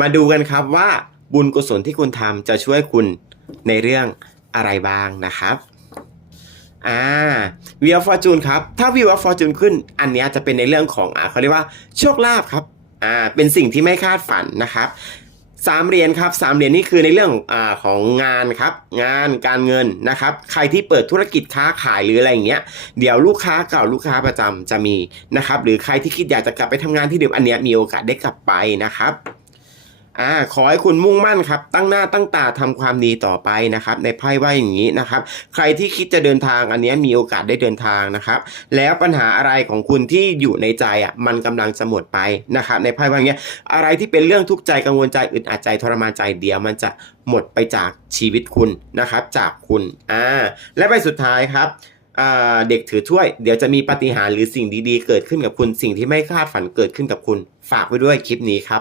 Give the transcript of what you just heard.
มาดูกันครับว่าบุญกุศลที่คุณทำจะช่วยคุณในเรื่องอะไรบ้างนะครับอ่าวีอฟอร์จูนครับถ้าวีอฟอร์จูนขึ้น อันนี้จะเป็นในเรื่องของอ่าเขาเรียกว่าโชคลาภครับอ่าเป็นสิ่งที่ไม่คาดฝันนะครับสามเหรียญครับสามเหรียญนี่คือในเรื่องอ่าของงานครับงานการเงินนะครับ ใครที่เปิดธุรกิจค้าขายหรืออะไรอย่างเงี้ยเดี๋ยวลูกค้าเก่าลูกค้าประจำจะมีนะครับ หรือใครที่คิดอยากจะกลับไปทำงานที่เดิมอันเนี้ยมีโอกาสได้กลับไปนะครับ อ่าขอให้คุณมุ่งมั่นครับ ตั้งหน้าตั้งตาทำความดีต่อไปนะครับ ในไพ่ว่าอย่างนี้นะครับ ใครที่คิดจะเดินทางอันนี้มีโอกาสได้เดินทางนะครับ แล้วปัญหาอะไรของคุณที่อยู่ในใจอะมันกำลังจะหมดไปนะครับในไพ่ว่าอย่างเงี้อะไรที่เป็นเรื่องทุกข์ใจกังวลใจอึดอัดใจทรมานใจเดียวมันจะหมดไปจากชีวิตคุณนะครับ จากคุณอ่าและใบสุดท้ายครับเด็กถือถ้วยเดี๋ยวจะมีปาฏิหารย์หรือสิ่งดีๆ เกิดขึ้นกับคุณสิ่งที่ไม่คาดฝันเกิดขึ้นกับคุณ ฝากไว้ด้วยคลิปนี้ครับ